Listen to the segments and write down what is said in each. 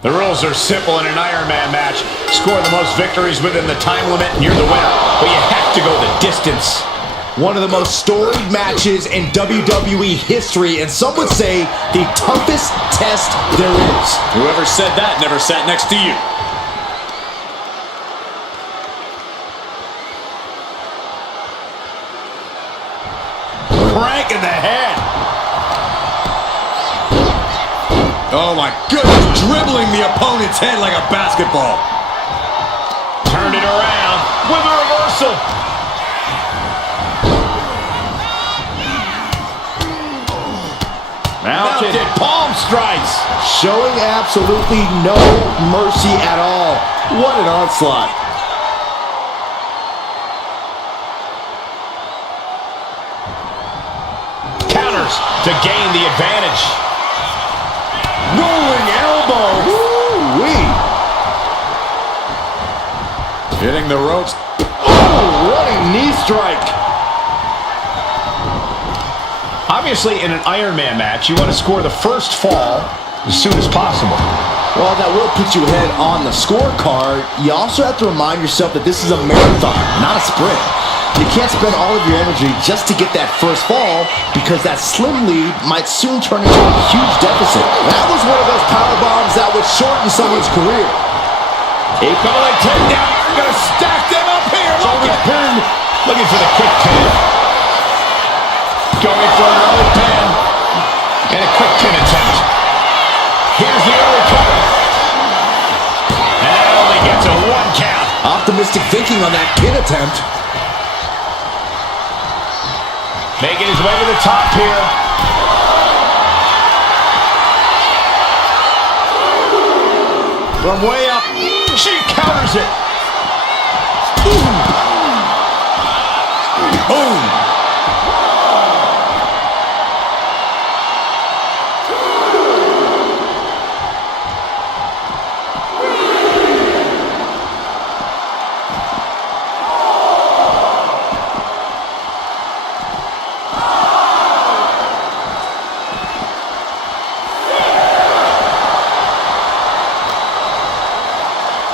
The rules are simple in an Iron Man match. Score the most victories within the time limit and you're the winner. But you have to go the distance. One of the most storied matches in WWE history, and some would say the toughest test there is. Whoever said that never sat next to you. Crank in the head. Oh my goodness, dribbling the opponent's head like a basketball. Turned it around with a reversal. Mounted palm strikes. Showing absolutely no mercy at all. What an onslaught. Counters to gain the advantage. Rolling elbow. Woo-wee. Hitting the ropes. Oh, running knee strike. Obviously, in an Iron Man match, you want to score the first fall as soon as possible. While that will put you ahead on the scorecard, you also have to remind yourself that this is a marathon, not a sprint. You can't spend all of your energy just to get that first fall, because that slim lead might soon turn into a huge deficit. That was one of those power bombs that would shorten someone's career. Keep going, takedown. You're going to stack them up here. Shoulder pin. Looking for the quick pin. Going for an early pin. And a quick pin attempt. Here's the early cover. And that only gets a 1 count. Optimistic thinking on that pin attempt. Making his way to the top here. From way up, she counters it. Boom. Boom.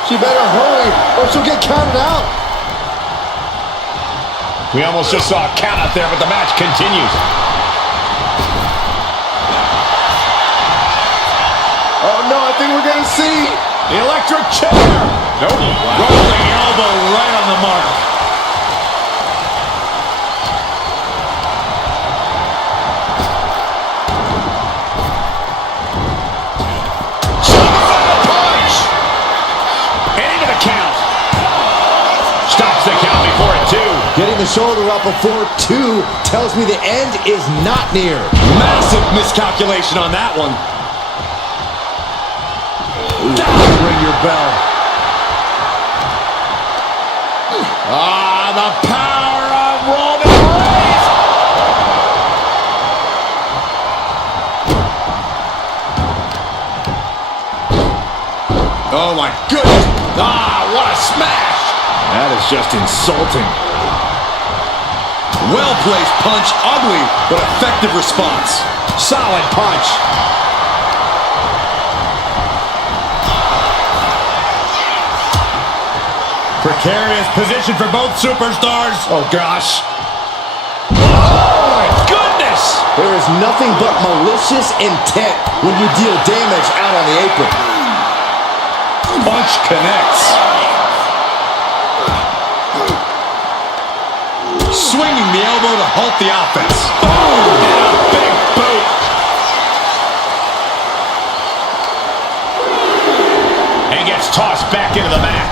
She better hurry or she'll get counted out. We almost just saw a count out there, but the match continues. Oh no, I think we're gonna see The electric chair. Nope. Wow. Rolling elbow right on the mark. Getting the shoulder up before 2 tells me the end is not near. Massive miscalculation on that one. Ring your bell. Ah, the power of Roman Reigns. Oh my goodness. Ah, what a smash. That is just insulting. Well-placed punch, ugly, but effective response. Solid punch. Precarious position for both superstars. Oh, gosh. Oh, my goodness. There is nothing but malicious intent when you deal damage out on the apron. Punch connects. Swinging the elbow to halt the offense. Boom! And a big boot. And gets tossed back into the mat.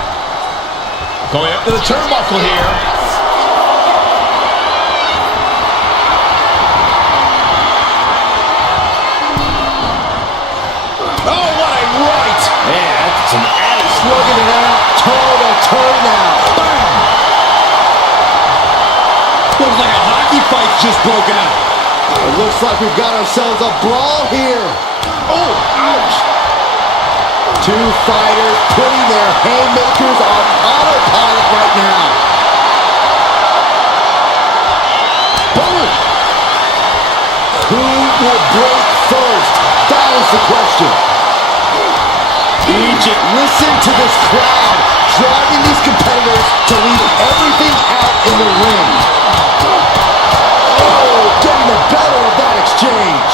Going up to the turnbuckle here. Oh, what a right! Man, that's an added slugging it out. Toe-to-toe now. Bam! Looks like a hockey fight's just broken out. It looks like we've got ourselves a brawl here. Oh, ouch. 2 fighters putting their haymakers on autopilot right now. Boom. Who will break first? That is the question. it. Listen to this crowd driving these competitors to leave everything out in the ring. Oh, getting the better of that exchange.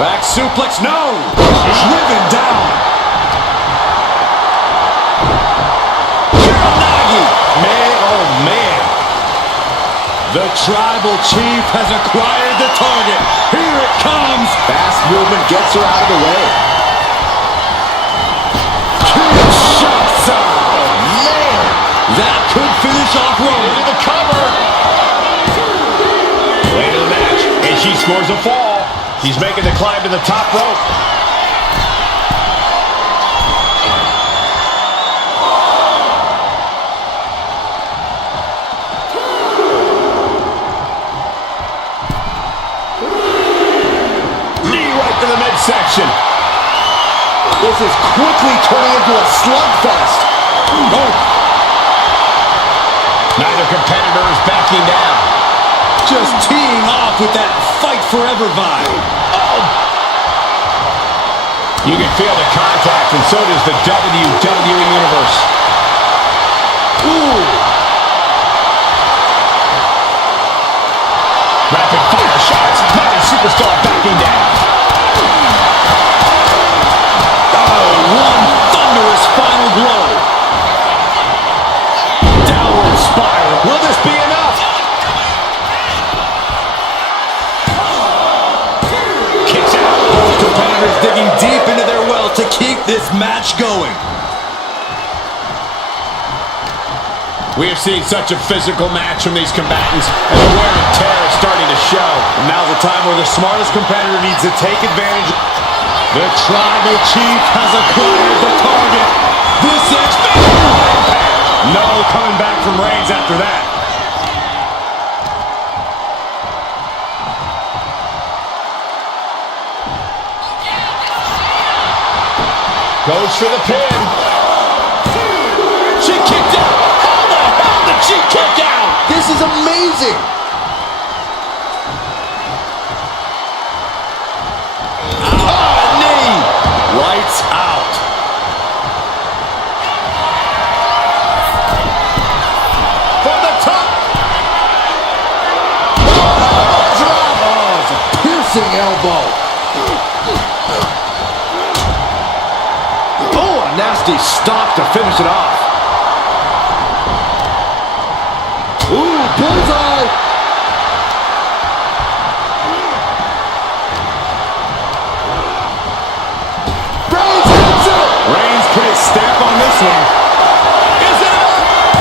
Back suplex, no! Driven down. Man, oh man. The Tribal Chief has acquired the target. Here it comes. Fast movement gets her out of the way. Kinshasa. Oh, man. That could finish off Roman. Into the cover. Late in the match, and she scores a fall. He's making the climb to the top rope. Knee right to the midsection. This is quickly turning into a slugfest. Oh, Neither competitor is backing down. just teeing off with that fight forever vibe. You can feel the contact, and so does the WWE Universe. Ooh. Rapid fire shots. Neither superstar backing down. Oh, one thunderous final blow. Downward spiral. Will this be enough? Kicks out. Both competitors digging deep into their well to keep this match going. We have seen such a physical match from these combatants, and the wear and tear is starting to show. Now's the time where the smartest competitor needs to take advantage. The Tribal Chief has acquired the target. This is no coming back from Reigns after that. Goes for the pin. She kicked out. How the hell did she kick out? This is amazing. Knee. Lights out. From the top. Drop. Oh, it's a piercing elbow. Oh, a nasty stop to finish it off. Ooh, bullseye. Reigns hits it. Reigns put his stamp on this one. Is it up?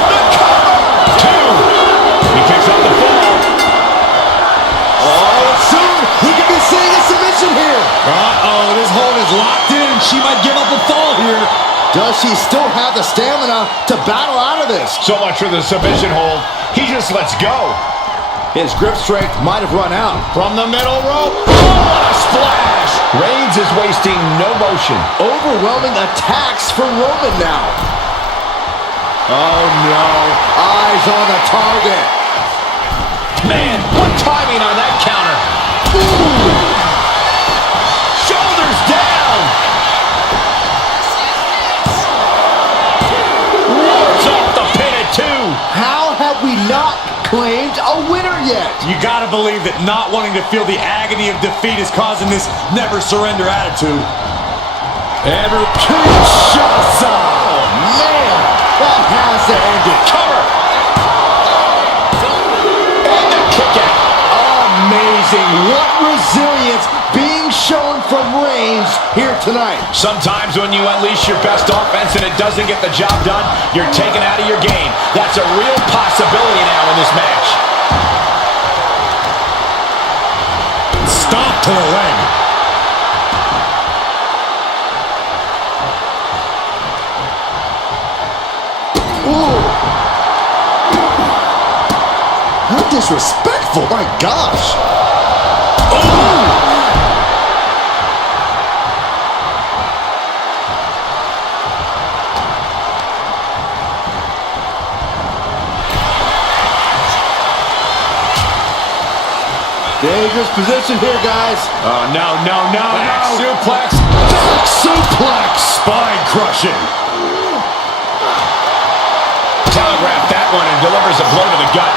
The cover. Two. He kicks out the fall. Oh, soon we could be seeing a submission here. Uh-oh, this hold is locked in. She might give up a fall here. Does she still have the stamina to battle out of this? So much for the submission hold. He just lets go. His grip strength might have run out. From the middle rope. Oh, what a splash. Reigns is wasting no motion. Overwhelming attacks for Roman now. Oh no, eyes on the target. Man, what timing on that counter. Ooh. Shoulders down. Rolls off the pin at two. How have we not claimed a winner yet? You gotta believe that not wanting to feel the agony of defeat is causing this never surrender attitude. Kinshasa! Oh man, that has to end it. Cover. And the kick out. Amazing. What resilience being shown from Reigns here tonight. Sometimes when you unleash your best offense and it doesn't get the job done, you're taken out of your game. That's a real possibility now in this match. Stop to the leg. Ooh. How disrespectful, my gosh. Ooh. Dangerous position here, guys. Oh, no. Back suplex. Back suplex. crushing. Telegraphed that one and delivers a blow to the gut.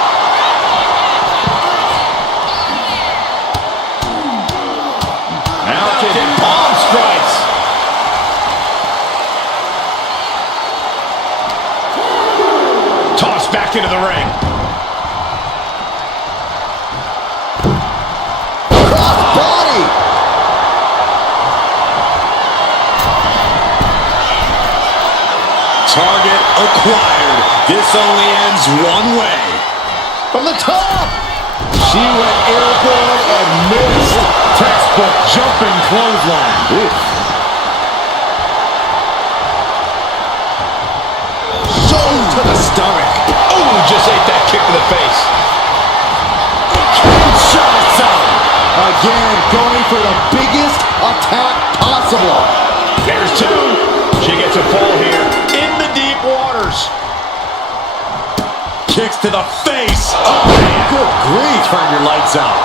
Mounted palm strikes. Tossed back into the ring. Body. Target acquired. This only ends one way. From the top. She went airborne and missed. Textbook jumping clothesline. Oof. Shoulder to the stomach. Ooh, just ate that kick to the face. Shots up. Again, going for the biggest attack possible. There's two. She gets a fall here in the deep waters. Kicks to the face. Oh, man. Good grief. Turn your lights out.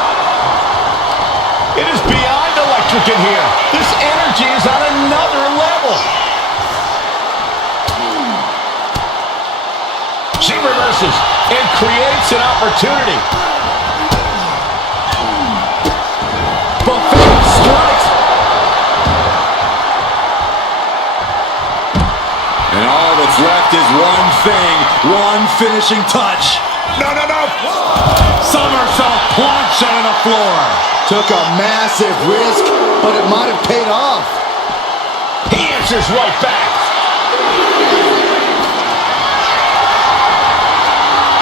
It is beyond electric in here. This energy is on another level. She reverses and creates an opportunity. Buffet strikes. And all that's left is one thing, one finishing touch. No. Somersault plunge on the floor. Took a massive risk, but it might have paid off. He answers right back.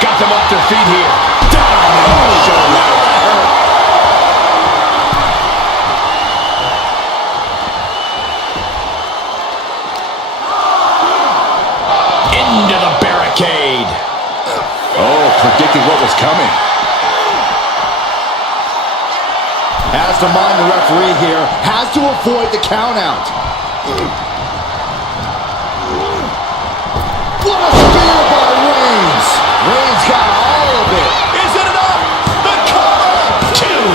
Got them off their feet here. Down in the shoulder. Into the barricade. Oh, predicted what was coming. Has to mind the referee here. Has to avoid the countout. What a spear by Reigns. Reigns got all of it. Is it enough? The cover. Two.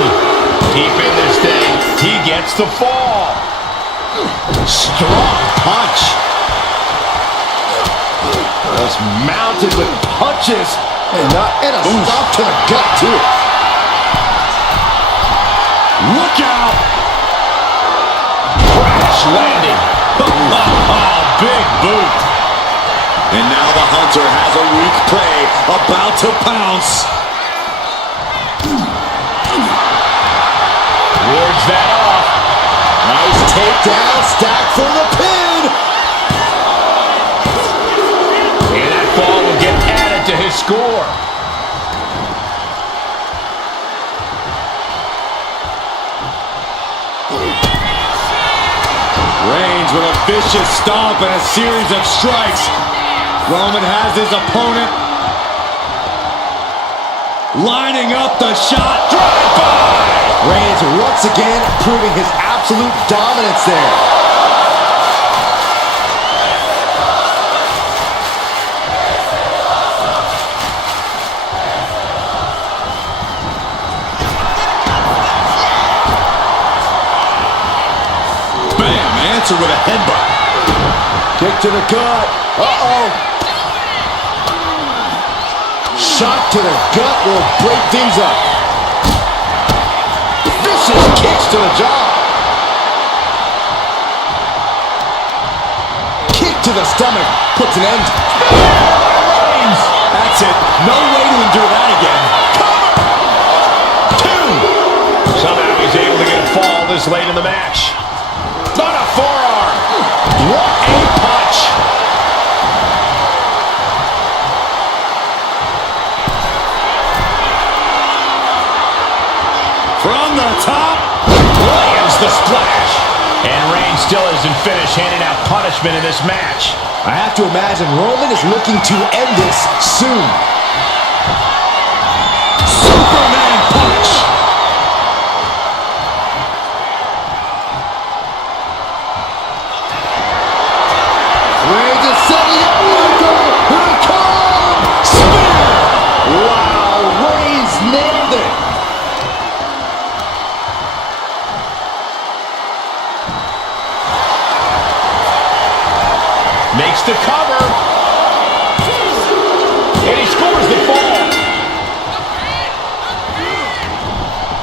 Deep in this thing. He gets the fall. Strong punch. Just mounted with punches. And a stop to the gut, too. Look out! Crash landing. Big boot. And now the Hunter has a weak prey about to pounce. Wards that off. Nice takedown, stack for the pin. And that fall will get added to his score. Reigns with a vicious stomp and a series of strikes. Roman has his opponent lining up the shot. Drive-by! Reigns once again proving his absolute dominance there. Answer with a headbutt. Kick to the gut. Uh-oh. Shot to the gut will break things up. Vicious kicks to the jaw. Kick to the stomach. Puts an end. Reigns. That's it. No way to endure that again. Cover. Two. Somehow he's able to get a fall this late in the match. On a forearm. What a punch. From the top. Lands the splash. And Reigns still isn't finished handing out punishment in this match. I have to imagine Roman is looking to end this soon. Superman punch. Reigns is setting up. Here it comes. Spear. Wow, Reigns nailed it. Makes the cover. And he scores the fall.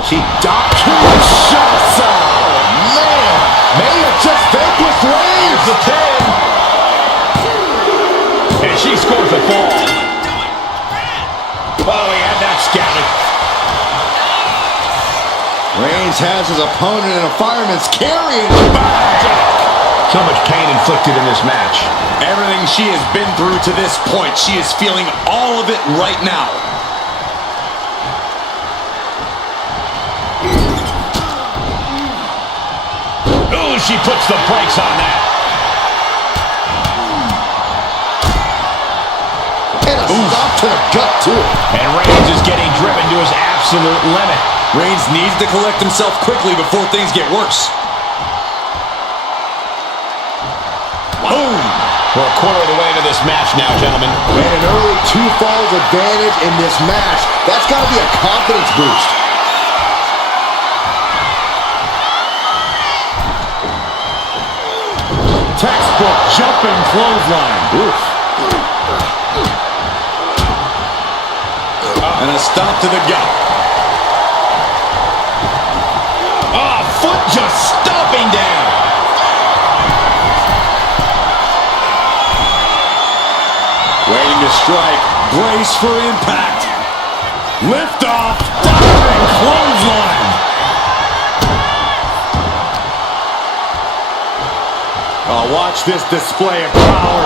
She shots out. Man, may have just vanquished Reigns. The pin. And she scores the fall. Oh, he had that scouted. Reigns has his opponent in a fireman's carry. So much pain inflicted in this match. Everything she has been through to this point, she is feeling all of it right now. Ooh, she puts the brakes on that. And a stop to the gut, too. And Reigns is getting driven to his absolute limit. Reigns needs to collect himself quickly before things get worse. Boom! We're a quarter of the way into this match now, gentlemen. And an early 2 falls advantage in this match. That's got to be a confidence boost. Textbook jumping clothesline. Oof. And a stop to the gut. Oh, foot just stomping down. Waiting to strike. Brace for impact. Lift off. Diving clothesline. Oh, watch this display of power.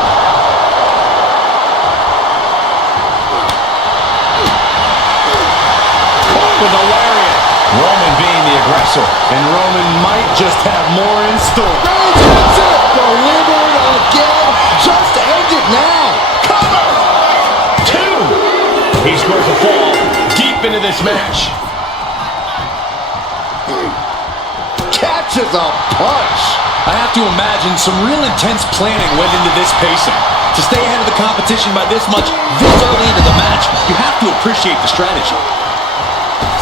Caught with a lariat. Roman being the aggressor. And Roman might just have more in store. Reigns hits it. Delivered again. Just end it now. Cover. 2. He scores a fall deep into this match. Catches a punch. I have to imagine some real intense planning went into this pacing. To stay ahead of the competition by this much, this early into the match, you have to appreciate the strategy.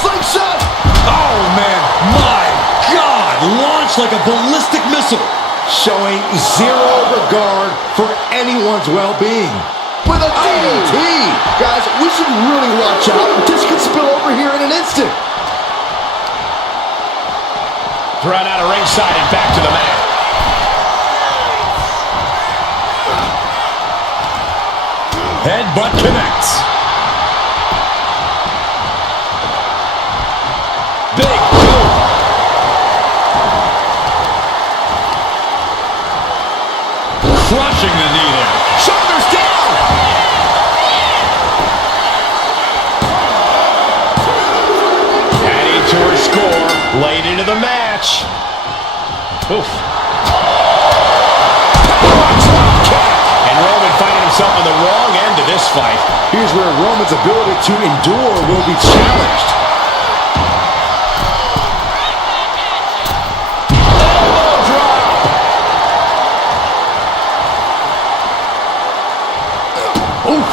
Slingshot. Oh, man. My God. Launched like a ballistic missile. Showing zero regard for anyone's well-being. With a DDT. Guys, we should really watch out. This could spill over here in an instant. Thrown out of ringside and back to the mat. Headbutt connects. Big boom. Crushing the knee there. Shoulders down. Adding to her score. Late into the match. Oof. And Roman finding himself on the wrong end of this fight. Here's where Roman's ability to endure will be challenged. Elbow drop. Oof.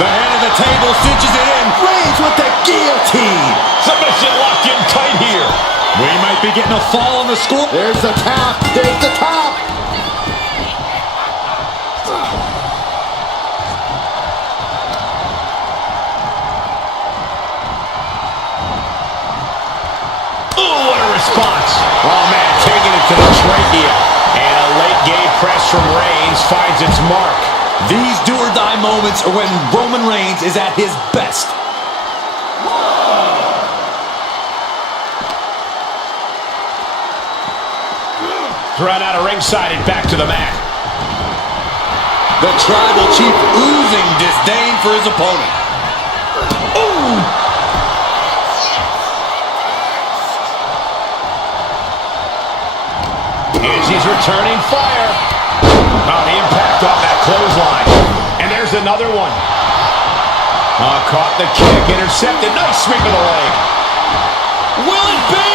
The head of the table cinches it in. Reigns with the guillotine. Submission locked in tight here. We might be getting a fall on the score. There's the tap. There's the tap. Ooh, what a response. Oh, man, taking it to the trachea. And a late game press from Reigns finds its mark. These do-or-die moments are when Roman Reigns is at his best. Thrown out of ringside and back to the mat. The Tribal Chief oozing disdain for his opponent. Ooh! Izzy's returning fire. Oh, the impact off that clothesline. And there's another one. Caught the kick, intercepted. Nice sweep of the leg. Will it be?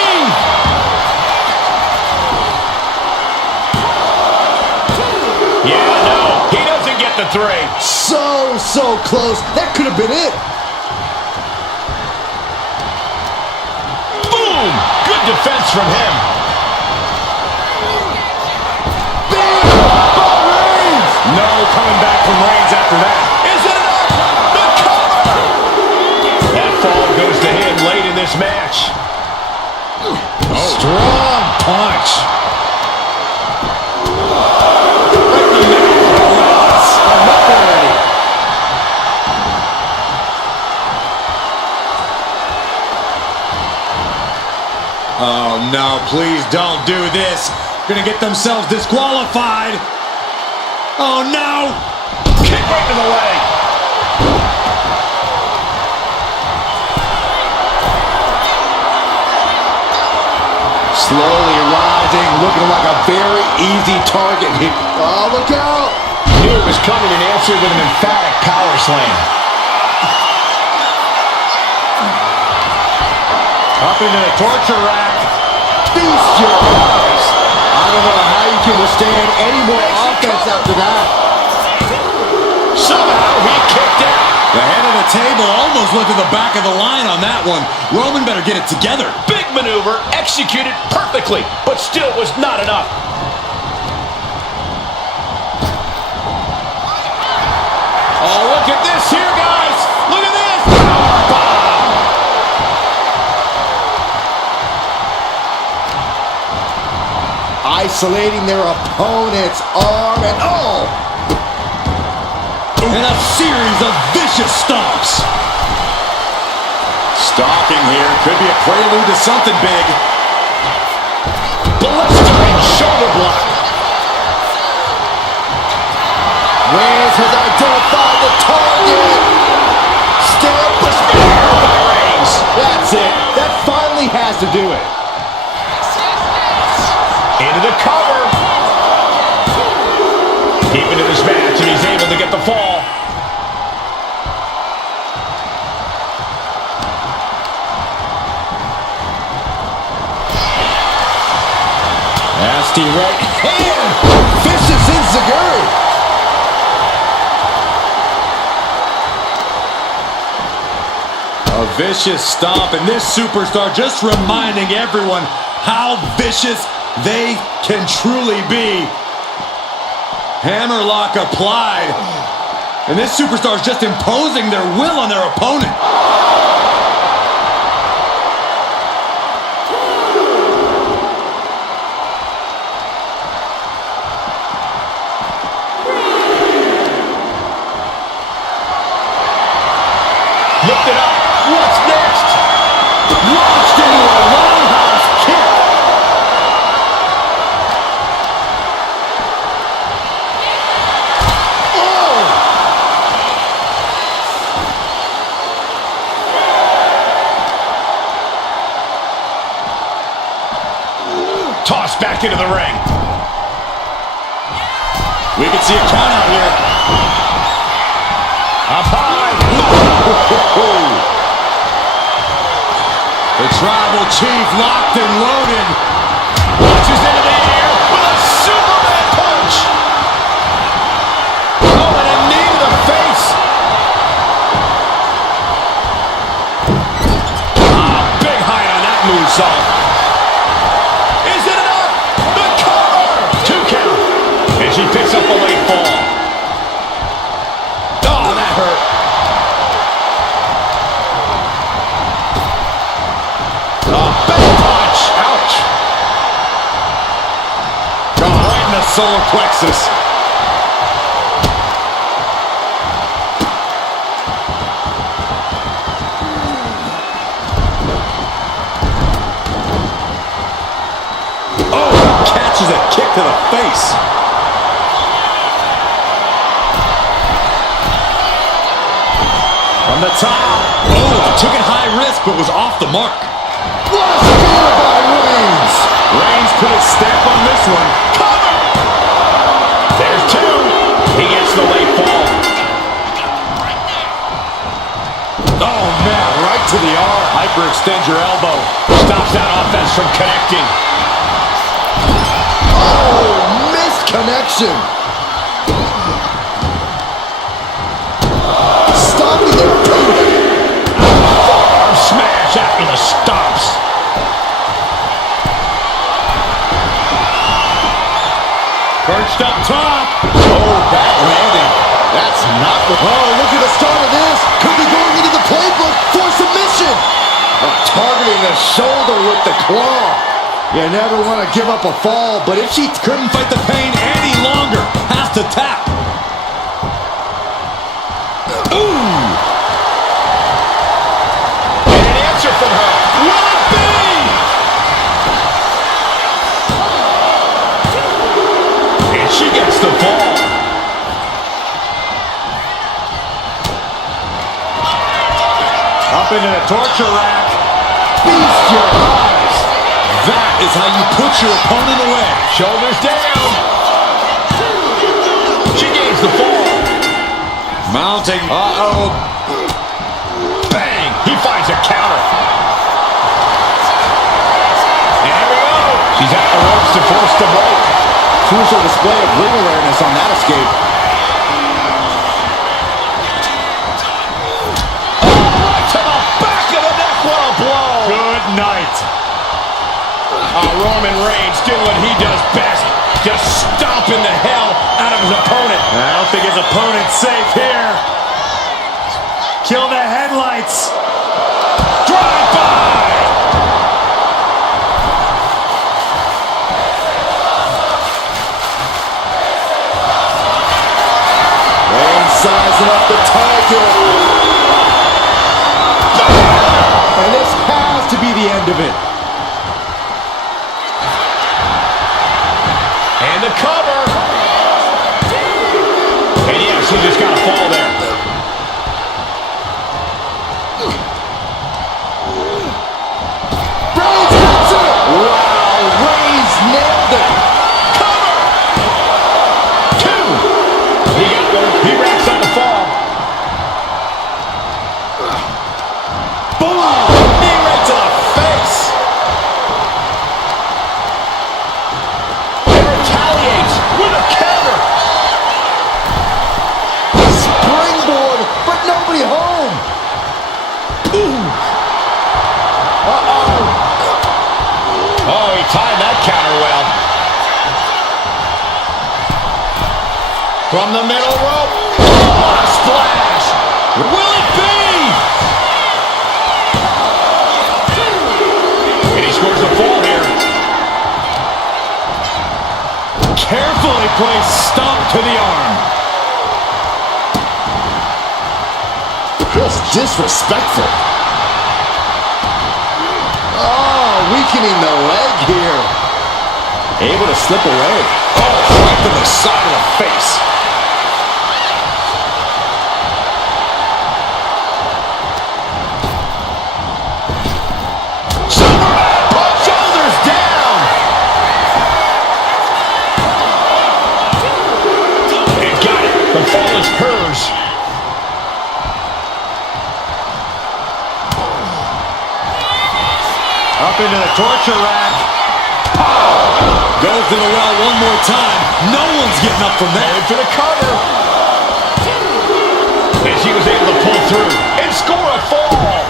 Yeah, no. He doesn't get the 3. So close. That could have been it. defense from him. No coming back from Reigns after that. Is it enough? The cover! That fall goes to him late in this match. Strong punch. Right in the middle. Enough already. Oh no, please don't do this. Gonna get themselves disqualified. Oh no! Kick right to the leg. Slowly rising, looking like a very easy target here. Oh, look out! Knew it was coming and answered with an emphatic power slam. Up into the torture rack. Feast your eyes. I don't know how you can withstand any more offense after that. Somehow he kicked out. The head of the table almost went to the back of the line on that one. Roman better get it together. Big maneuver, executed perfectly, but still was not enough. Oh, look at this here, guys. Look at this. Powerbomb. Isolating their opponent's arm and And a series of vicious stomps. Stalking here could be a prelude to something big. Blistering shoulder block. Reigns has identified the target. Step The spear by Reigns. That's it. That finally has to do it. Into the cover. Deep into this match, and he's able to get the fall. Nasty right hand. Vicious enziguri. A vicious stomp, and this superstar just reminding everyone how vicious they can truly be. Hammerlock applied. And this superstar is just imposing their will on their opponent. Lift it up. What's next? Launched into a roundhouse kick. Tossed back into the ring. We can see a count out here. Up high. The tribal chief locked and loaded. Launches into the air with a Superman punch. Oh, and a knee to the face. Big height on that moonsault. Is it enough? The cover. 2 count. And she picks up the late fall. Oh, that hurt. Back punch. Ouch. Right in the solar plexus. Oh, catches a kick to the face. From the top. Oh, took it high risk, but was off the mark. What a spear by Reigns. Reigns put his stamp on this one. Cover. There's 2. He gets the late fall. Oh, man, right to the arm. Hyperextend your elbow. Stops that offense from connecting. Oh, missed connection. Stopping their opponent. Forearm smash after the stops. Oh, look at the start of this. Could be going into the playbook for submission. Targeting the shoulder with the claw. You never want to give up a fall, but if she Couldn't fight the pain any longer. Has to tap. Ooh! And an answer from her. Will it be? And she gets the fall. Up into the torture rack. feast your eyes. That is how you put your opponent away. Shoulders down. She gains the fall. Mounting. Uh-oh. Bang! He finds a counter. And here we go. She's at the ropes to force the break. Crucial display of ring awareness on that escape. Right to the back of the neck. What a blow. Good night. Roman Reigns doing what he does best. Just stomping the hell out of his opponent. I don't think his opponent's safe here. Kill the headlights. Drive by. Reigns sizing up the target. And this has to be the end of it. And the cover. And yeah, she just got to fall there. Reigns hits it. Wow, Reigns nailed it. Cover. 2. He got one. He racks up the fall. Boom. Knee right to the face. And retaliates with a counter. Springboard, but nobody home. Uh-oh. Oh, he timed that counter well. From the middle rope. Oh, what a splash. Will it be? And he scores the fall here. Carefully placed stomp to the arm. Just disrespectful. Oh, weakening the leg here. Able to slip away. Oh, right to the side of the face. Superman punch, shoulders down. And got it. The fall is hers. Up into the torture rack. Goes to the well one more time. No one's getting up from there. Headed for the cover. And she was able to pull through and score a fall.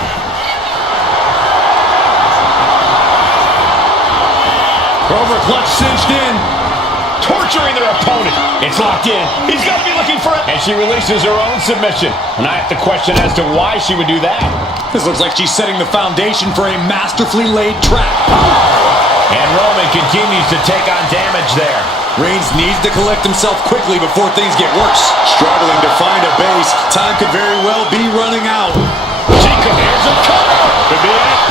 Cobra clutch cinched in. Torturing their opponent. It's locked in. He's got to be looking for it. And she releases her own submission. And I have to question as to why she would do that. This looks like she's setting the foundation for a masterfully laid trap. And Roman continues to take on damage there. Reigns needs to collect himself quickly before things get worse. Struggling to find a base. Time could very well be running out. She commands a cover. Could be it.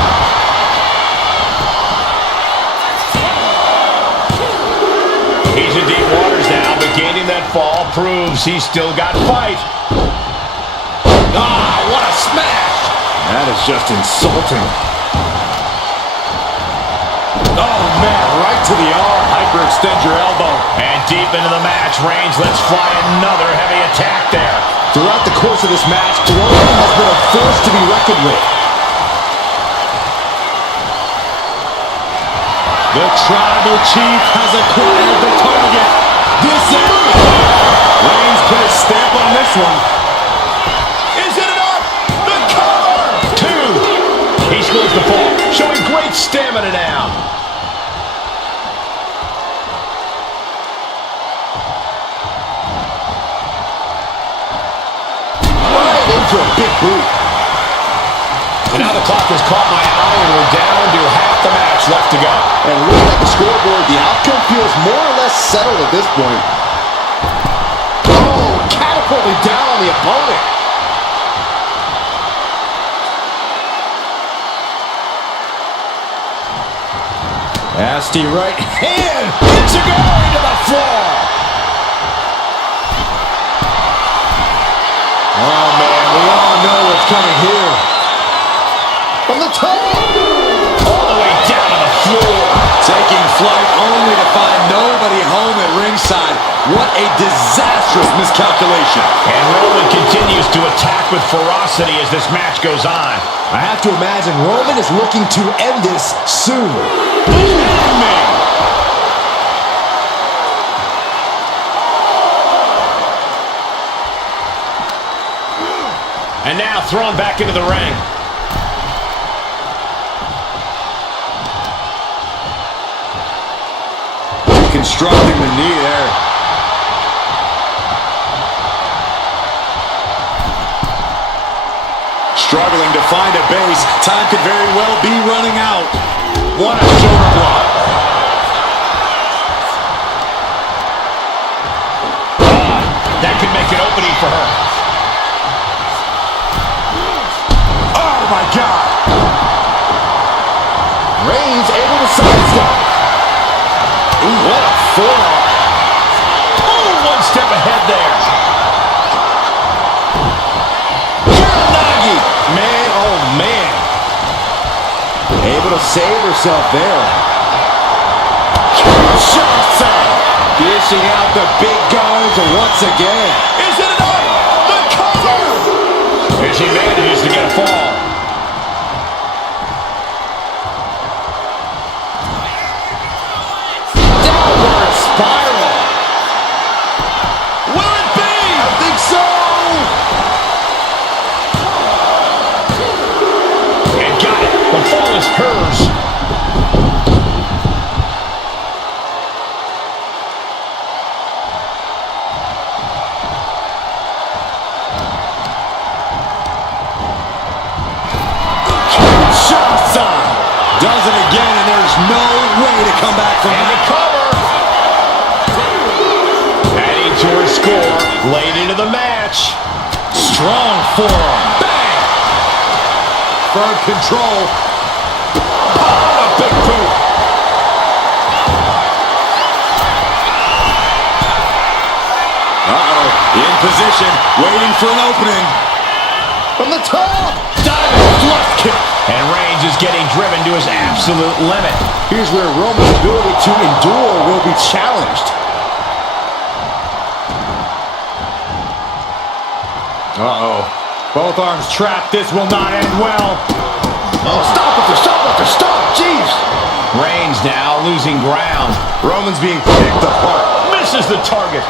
He's in deep waters now, but gaining that fall proves he's still got fight. Ah, what a smash! That is just insulting. Oh, man, right to the arm. Hyperextend your elbow. And deep into the match, Reigns lets fly another heavy attack there. Throughout the course of this match, Roman has been a force to be reckoned with. The Tribal Chief has acquired the target. This is... Reigns put his stamp on this one. Is it enough? The cover! 2. He scores the fall, showing great stamina now. clock has caught my eye, and we're down to half the match left to go. And looking at the scoreboard, the outcome feels more or less settled at this point. Oh, catapulting down on the opponent. Nasty right hand. It's a go into the floor. Oh, man, we all know what's coming here. From the top. All the way down to the floor. Taking flight only to find nobody home at ringside. What a disastrous miscalculation. And Roman continues to attack with ferocity as this match goes on. I have to imagine Roman is looking to end this soon. And now thrown back into the ring. Constructing the knee there. Struggling to find a base. Time could very well be running out. What a shoulder block. That could make an opening for her. Oh, my God. Reigns able to sidestep. Ooh, what a forearm. Ooh, one step ahead there. Uranagi. Man, oh man. Able to save herself there. Kinshasa. Dishing out the big guns once again. Is it enough? The cover! And she manages to get a fall. Downward spiral. Will it be? I think so. And got it. The fall is hers. Kinshasa. Does it again, and there's no way to come back from And the that. cover. Adding to her score late into the match. Strong forearm. Bang! Firm control. Oh, a big boot. Uh-oh. In position, waiting for an opening. From the top. Diving flush kick. And Reigns is getting driven to his absolute limit. Here's where Roman's ability to endure will be challenged. Uh-oh. Both arms trapped. This will not end well. Oh, stop it, stop it, stop. Jeez. Reigns now losing ground. Roman's being picked apart. Misses the target.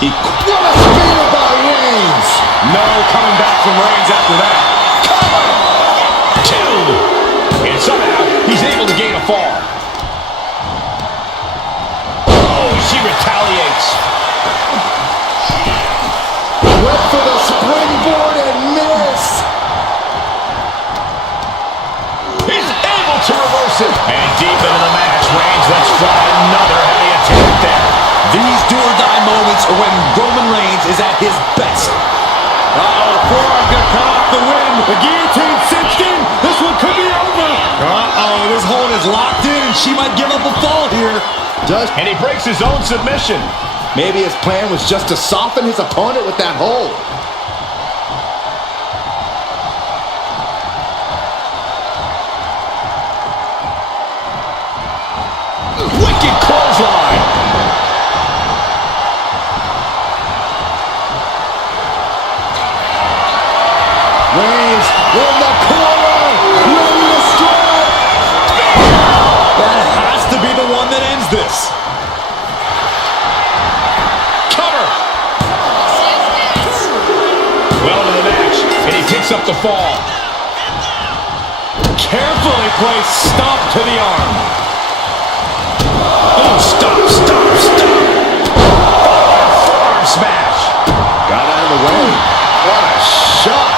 What a spear by Reigns. No coming back from Reigns after that. Two. And somehow he's able to gain a fall. Oh, she retaliates. Went for the springboard and miss. He's able to reverse it. And deep into the match, Reigns lets fly another heavy attack there. These do-or-die moments are when Roman Reigns is at his best. Uh-oh, forearm gonna cut off the wind. The guillotine cinched in. This one could be over. Uh-oh, this hold is locked in. She might give up a fall here. And he breaks his own submission. Maybe his plan was just to soften his opponent with that hold. Wicked clothesline. Reigns in the corner, ready to strike. That has to be the one that ends this. Cover. Well into the match, and he picks up the fall. Carefully placed stomp to the arm. Oh, stop, stop, stop. Oh, forearm smash. Got out of the way. What a shot.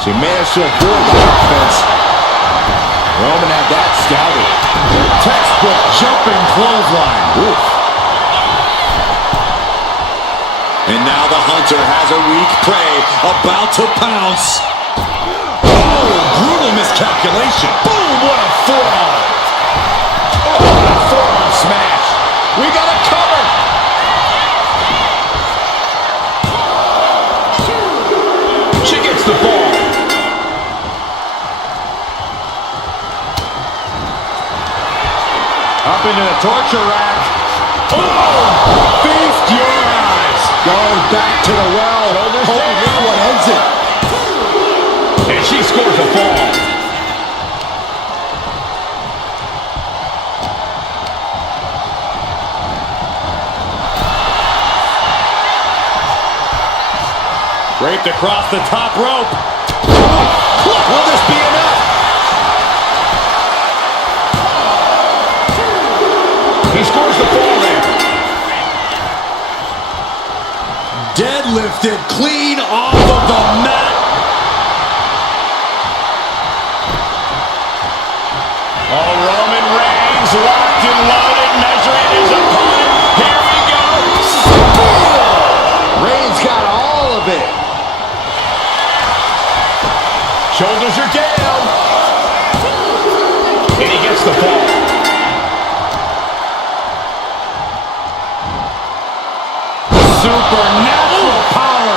She managed to avoid the offense. Roman had that scouted. Textbook jumping clothesline. Oof. And now the hunter has a weak prey about to pounce. Oh, brutal miscalculation. Boom, what a forearm. Oh, what a forearm smash. We got a cover. She gets the ball. Up into the torture rack. Oh, feast your eyes. Going back to the well. Shoulders Hoping down. this one ends it. And she scores a fall. Raped across the top rope. Will this be enough? He scores the fall there. Deadlifted clean off of the mat. Oh, Roman Reigns locked and loaded, measuring his opponent. Here we go. Reigns got all of it. Shoulders are down. And he gets the fall. Supernatural power.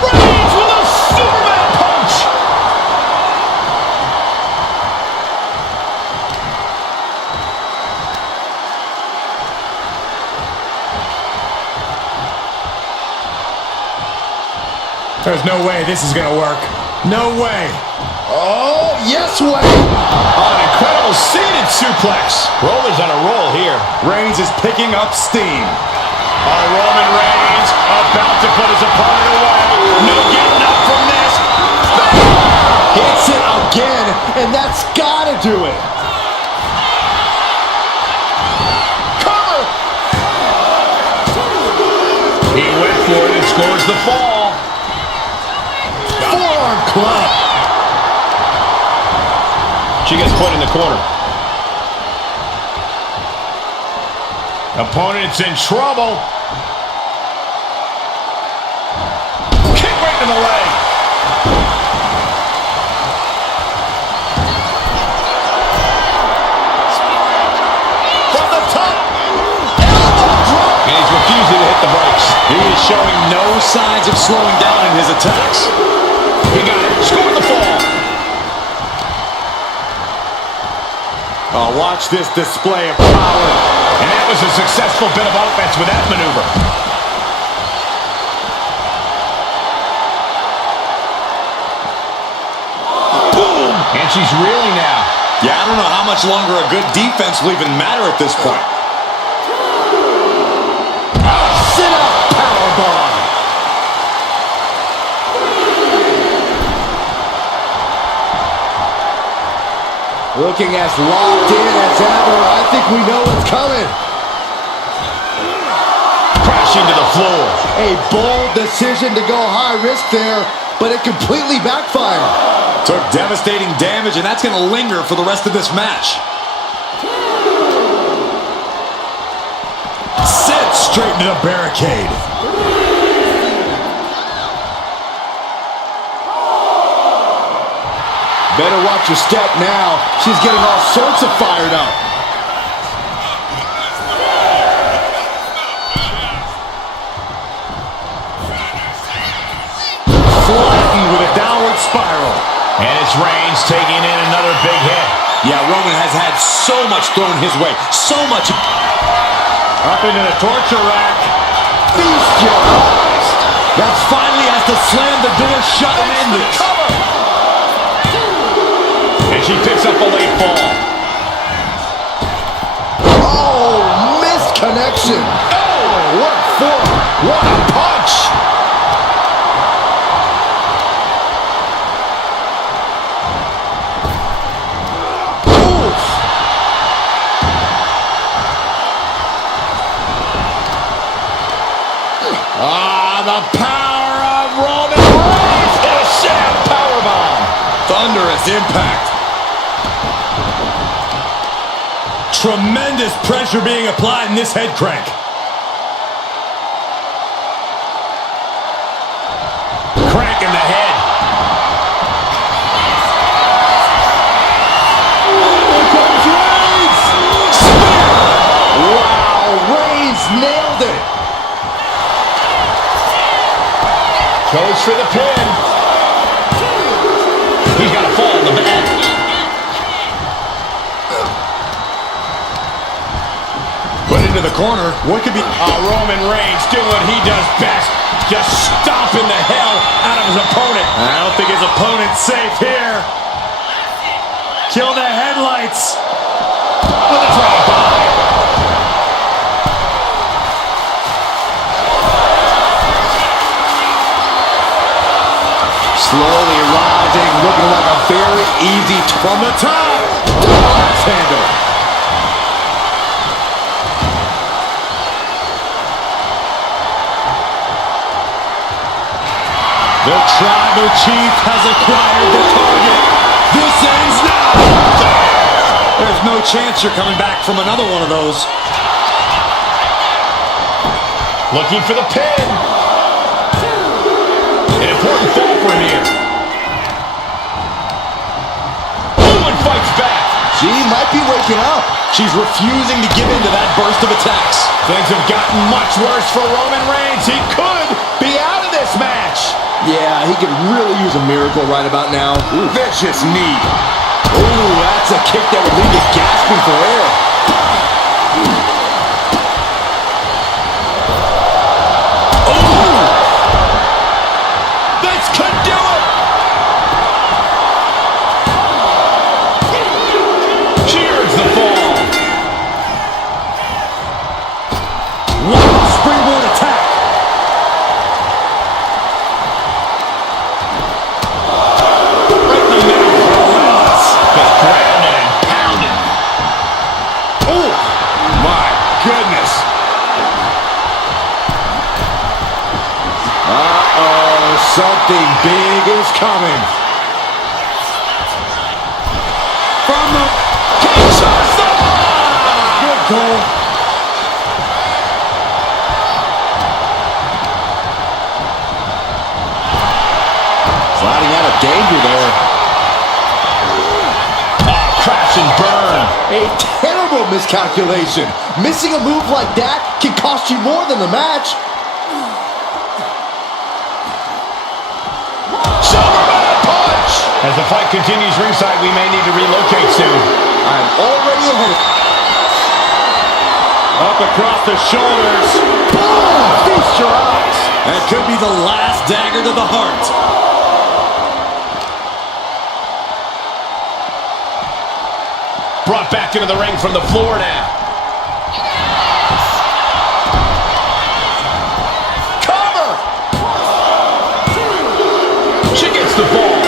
Reigns with a Superman punch. There's no way this is gonna work. No way. Oh, yes way. Oh, an incredible seated suplex. Roman's on a roll here. Reigns is picking up steam. Oh, Roman Reigns about to put his opponent away. No getting up from this. Hits it again, and that's gotta do it. Cover. He went for it and scores the fall. Forearm club. She gets put in the corner. Opponent's in trouble. Kick right to the leg. From the top. Elbow drop. And he's refusing to hit the brakes. He is showing no signs of slowing down in his attacks. He got it. Scored the fall. Oh, watch this display of power. And that was a successful bit of offense with that maneuver. Boom! And she's reeling now. Yeah, I don't know how much longer a good defense will even matter at this point. Sit up, powerbomb. Looking as locked in as ever. I think we know what's coming. Crashing to the floor. A bold decision to go high risk there, but it completely backfired. Took devastating damage, and that's going to linger for the rest of this match. Sit straight into the barricade. Better watch your step now. She's getting all sorts of fired up. Flattened with a downward spiral. And it's Reigns taking in another big hit. Yeah, Roman has had so much thrown his way. So much. Up into the torture rack. Feast your eyes. That finally has to slam the door shut and end it. Cover. And she picks up a late fall. Oh, missed connection. Oh, what a forearm. What a punch. Oof. Ah, the power of Roman Reigns. And a sound powerbomb. Thunderous impact. Tremendous pressure being applied in this head crank. Crank in the head. Here comes Reigns! Spear! Wow, Reigns nailed it! Goes for the pin. He's got a fall in the back. Put into the corner. What could be... Roman Reigns doing what he does best. Just stomping the hell out of his opponent. I don't think his opponent's safe here. Kill the headlights. With a drive-by. Slowly rising, looking like a very easy From the top. Double axe handle. The tribal chief has acquired the target. This ends now. There's no chance you're coming back from another one of those. Looking for the pin. An important fall for him here. Roman fights back. She might be waking up. She's refusing to give in to that burst of attacks. Things have gotten much worse for Roman Reigns. He could be out of this match. Yeah, he could really use a miracle right about now. Ooh. Vicious knee. Ooh, that's a kick that would leave you gasping for air. Oh! This could do it! Cheers the fall. Wow, springboard attack. Right in the middle. Relentless. Just grounded and pounded. Oh, my goodness. Uh-oh, something big is coming. From the... Shots the Good goal. Sliding out of danger there. crash and burn. A terrible miscalculation. Missing a move like that can cost you more than the match. Superman punch! As the fight continues ringside, we may need to relocate soon. I'm already ahead. Up across the shoulders. Boom! Feast your eyes. That could be the last dagger to the heart. Brought back into the ring from the floor now. Cover! She gets the ball.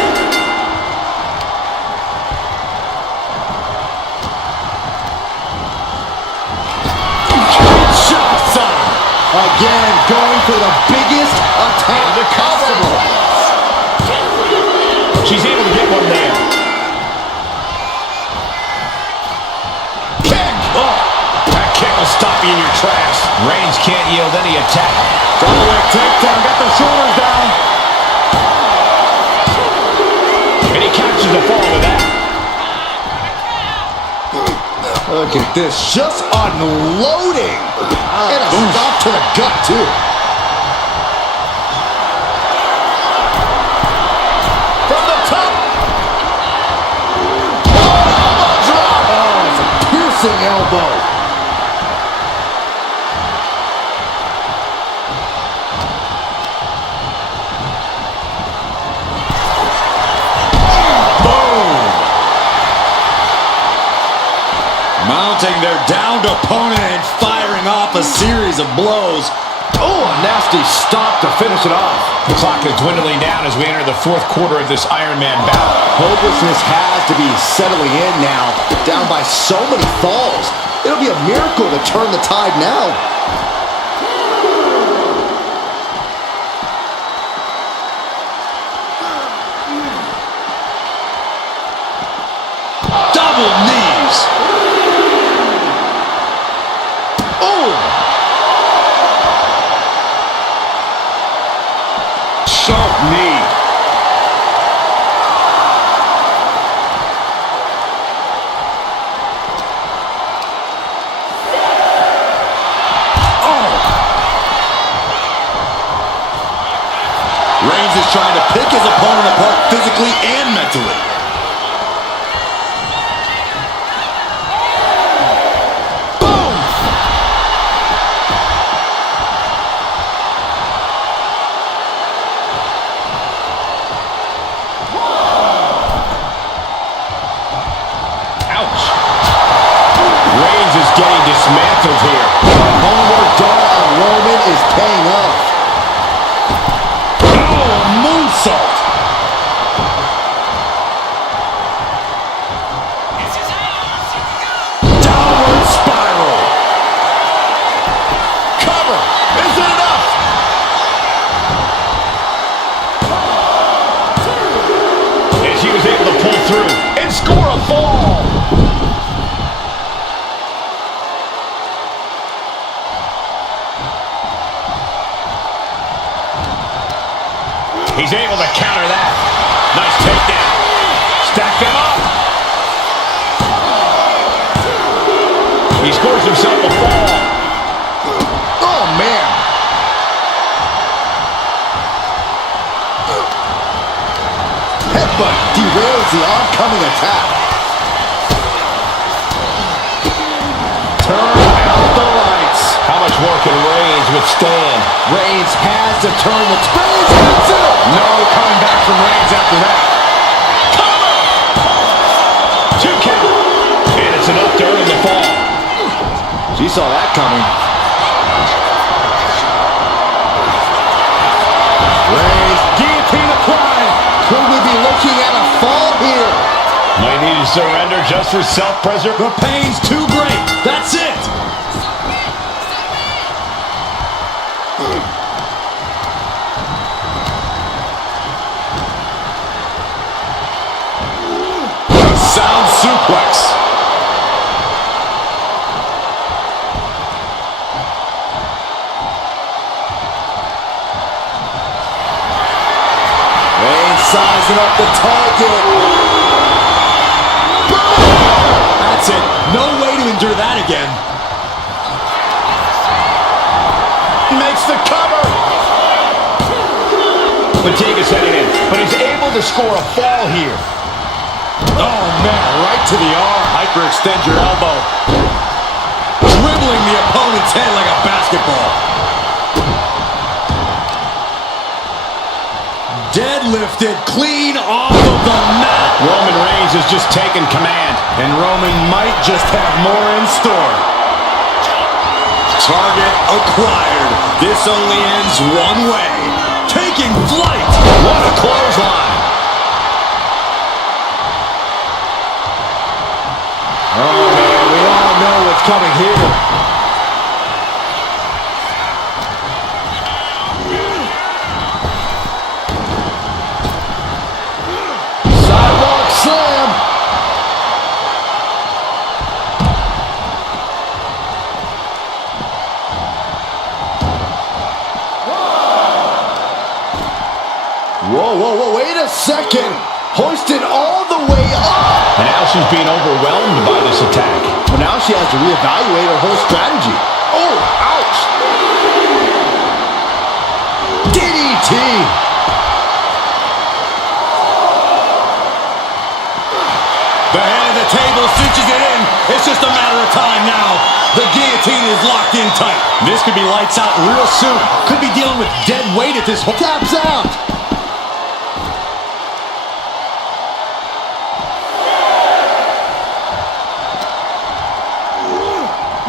Shots on him. Again, going for the biggest attack possible. She's able to get one there. Kick! Oh, that kick will stop you in your tracks. Reigns can't yield any attack. Double leg takedown, got the shoulders down. And he captures the fall with that. Look at this, just unloading. And a stop to the gut, too. From the top. Elbow drop. Oh, it's a piercing elbow. Mounting their downed opponent and firing off a series of blows. Oh, a nasty stop to finish it off. The clock is dwindling down as we enter the fourth quarter of this Iron Man bout. Hopelessness has to be settling in now. Down by so many falls. It'll be a miracle to turn the tide now. sharp knee. Reigns is trying to pick his opponent apart physically and mentally. Boom! Ouch. Reigns is getting dismantled here. Homework done on Roman is paying off. Moonsault. Downward spiral. Cover! Is it enough? And she was able to pull through and score a fall. He's able to counter that. Nice takedown. Stack them up. He scores himself a fall. Oh, man. Headbutt derails the oncoming attack. Turn out the lights. How much more can Reigns withstand? Reigns has to turn the Reigns hits it. No coming back from Reigns after that. Cover! 2 count. And it's enough to earn the fall. She saw that coming. Reigns, guillotine applied. Could we be looking at a fall here? Might need to surrender just for self-preservation. The pain's too great. That's it. Sound suplex. Reigns sizing up the target. That's it. No way to endure that again. Makes the cover. Fatigue is setting in, but he's able to score a fall here. Oh, man, right to the arm. Hyperextend your elbow. Dribbling the opponent's head like a basketball. Deadlifted clean off of the mat. Roman Reigns is just taking command. And Roman might just have more in store. Target acquired. This only ends one way. Taking flight. What a clothesline. Oh, man, we all know what's coming here. Sidewalk slam. Whoa, whoa, whoa, wait a second. Hoisted all the way up. And now she's being overwhelmed by this attack. Well, now she has to reevaluate her whole strategy. Oh, ouch. DDT. The head of the table cinches it in. It's just a matter of time now. The guillotine is locked in tight. This could be lights out real soon. Could be dealing with dead weight at this point. Taps out.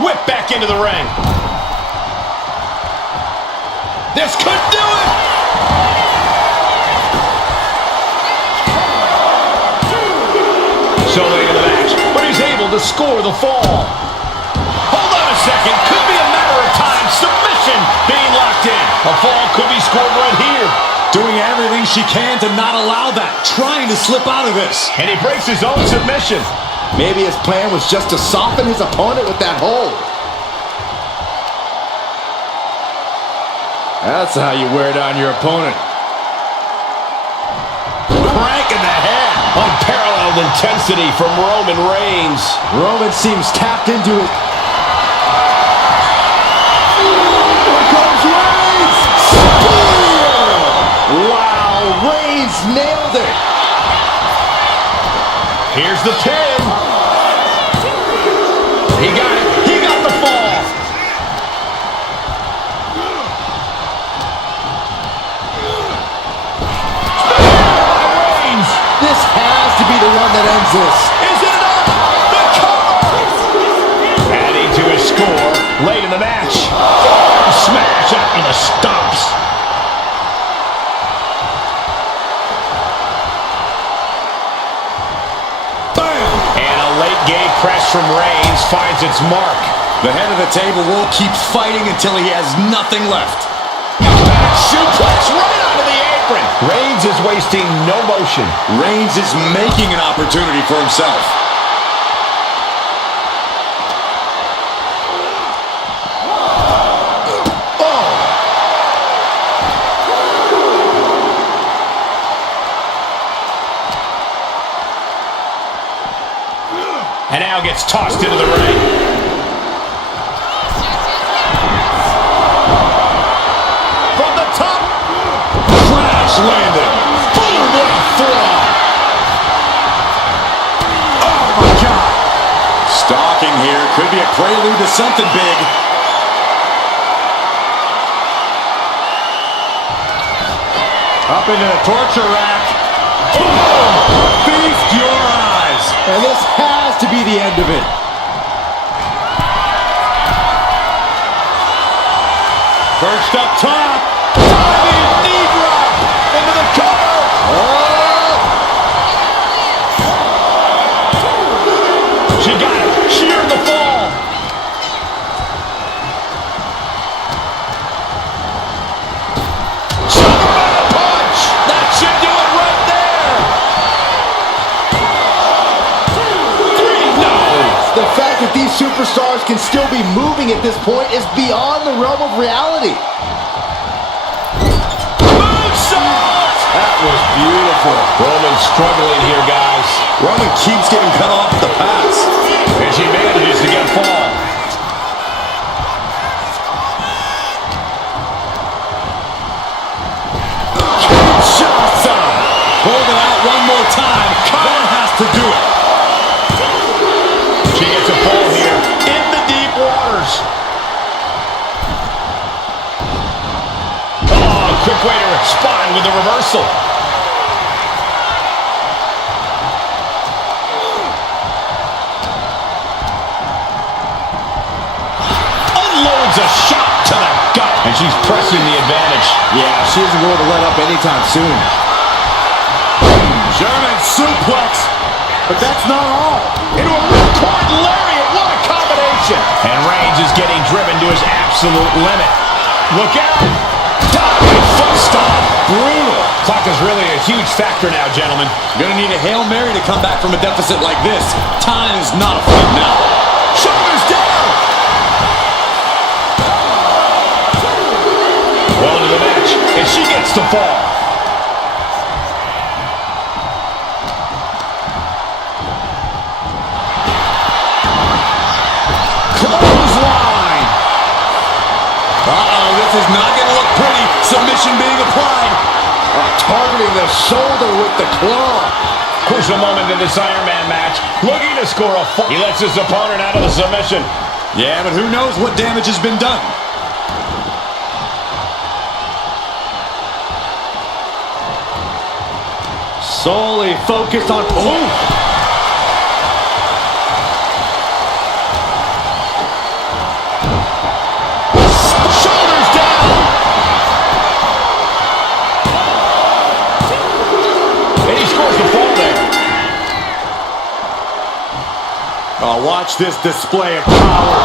Whip back into the ring. This could do it. So late in the match, but he's able to score the fall. Hold on a second. Could be a matter of time. Submission being locked in. A fall could be scored right here. Doing everything she can to not allow that. Trying to slip out of this. And he breaks his own submission. Maybe his plan was just to soften his opponent with that hold. That's how you wear down your opponent. Unparalleled intensity from Roman Reigns. Roman seems tapped into it. Here comes Reigns! Spear! Wow, Reigns nailed it. Here's the pin. He got it. He got the fall. Reigns. This has to be the one that ends this. Is it enough? The cover. Adding to his score late in the match. Smash after the stomps. Late-game press from Reigns finds its mark. The head of the table will keep fighting until he has nothing left. Back suplex right onto the apron. Reigns is wasting no motion. Reigns is making an opportunity for himself. And now gets tossed into the ring. From the top. Crash landing. Boom, what a forearm. Oh, my God. Stalking here. Could be a prelude to something big. Up into the torture rack. Boom. Feast your eyes. And this has to be the end of it. Perched up top. Diving knee drop into the cover. Oh! She got it. She earned the fall. Superman punch. That should do it right there. 3, no. The fact that these superstars can still be moving at this point is beyond the realm of reality. Moonsault. That was beautiful. Roman's struggling here, guys. Roman keeps getting cut off at the pass. And she manages to get a fall. Hold it out one more time. That has to do it. She gets a fall here in the deep waters. Oh, quick way to respond with the reversal. Unloads a shot to the gut. And she's pressing the advantage. Yeah, she isn't going to let up anytime soon. German suplex. But that's not all. Into a ripcord lariat. What a combination. And Reigns is getting driven to his absolute limit. Look out. Diving foot stomp. Brutal. Clock is really a huge factor now, gentlemen. Gonna need a Hail Mary to come back from a deficit like this. Time is not a fight now. Shoulders down. Well into the match. And she gets the fall. Clothesline. Uh-oh, this is not gonna look pretty. Submission being applied. Targeting the shoulder with the claw. Crucial moment in this Iron Man match. Looking to score a fall. He lets his opponent out of the submission. Yeah, but who knows what damage has been done. Solely focused on... Oh! Shoulders down. And he scores the fall there. Oh, watch this display of power.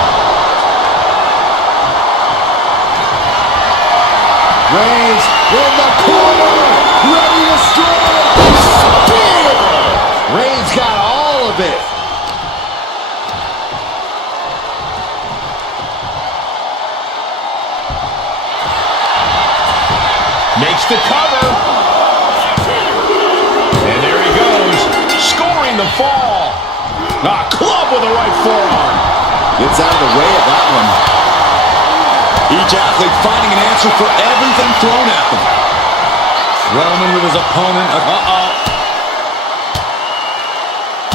Reigns in the corner, ready to strike. Spear! Reigns got all of it. Makes the cover. And there he goes. avoiding the fall. A club with the right forearm. Gets out of the way of that one. Each athlete finding an answer for everything thrown at them. Roman with his opponent.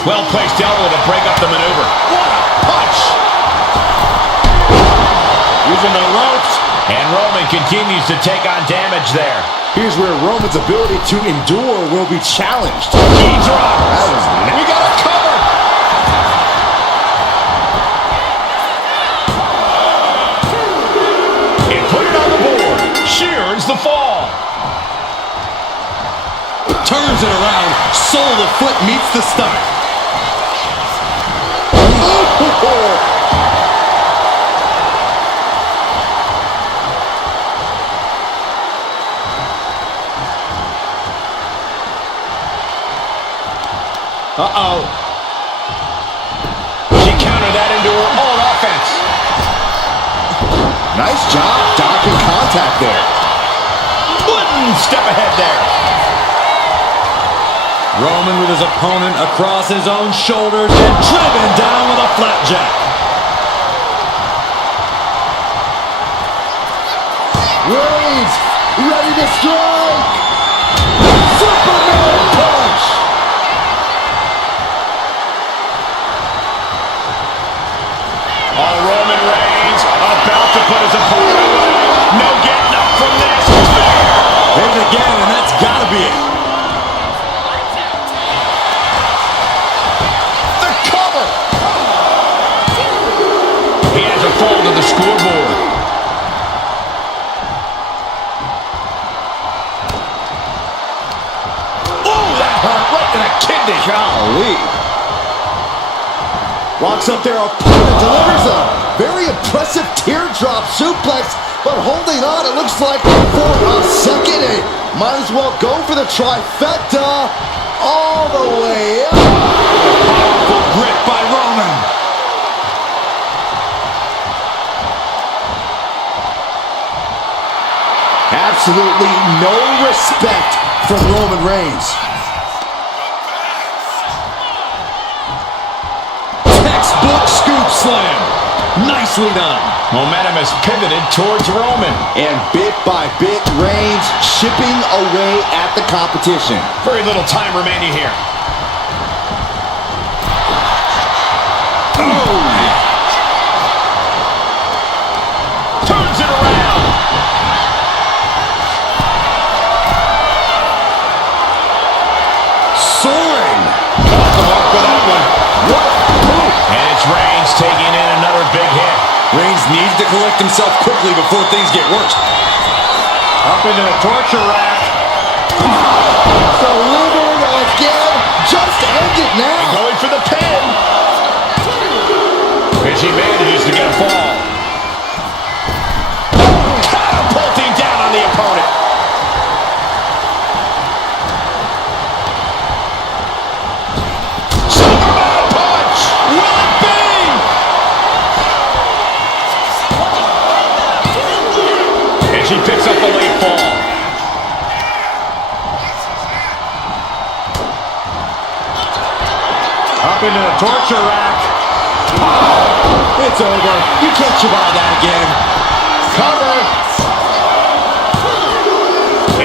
Well-placed elbow to break up the maneuver. What a punch! Using the ropes. And Roman continues to take on damage there. Here's where Roman's ability to endure will be challenged. He drops. We got a cover. And put it on the board. Shears the fall. Turns it around. Sole of the foot meets the stomach. She countered that into her own offense. Nice job dodging contact there. One step ahead there. Roman with his opponent across his own shoulders and driven down with a flapjack. Reigns ready to strike. Superman punch. Roman Reigns about to put his opponent away. No getting up from this. There's it again, and that's got to be it. The cover. He has a fall to the scoreboard. Oh, that hurt right to the kidney. Golly. Walks up there, opponent delivers a very impressive teardrop suplex, but holding on, it looks like for a second. Might as well go for the trifecta all the way up. Powerful grip by Roman. Absolutely no respect from Roman Reigns. Textbook scoop slam. Nicely done. Momentum has pivoted towards Roman. And bit by bit, Reigns chipping away at the competition. Very little time remaining here. Turns it around. Soaring. Off the mark with that one. What a move. And it's Reigns taking in another big hit. Reigns needs to collect himself quickly before things get worse. Up into the torture rack. Delivering again. Just end it now. Going for the pin. And she manages to get a fall. Catapulting down on the opponent. Superman punch. Will it be? And she picks up the late fall. Up into the torture rack. It's over. You can't survive that again. Cover.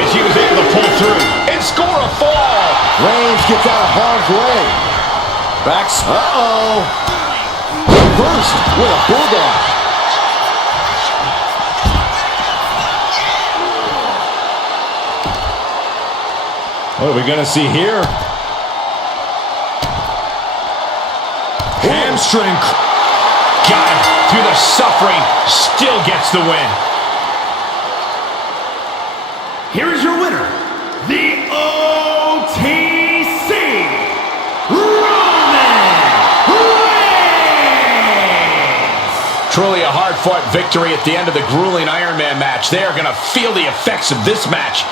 And she was able to pull through and score a fall. Reigns gets out of harm's way. Backs. Reversed with a bulldog. What are we going to see here? Hamstring. Got him through the suffering. Still gets the win. Here is your winner, the OTC, Roman Reigns! Truly a hard-fought victory at the end of the grueling Iron Man match. They are going to feel the effects of this match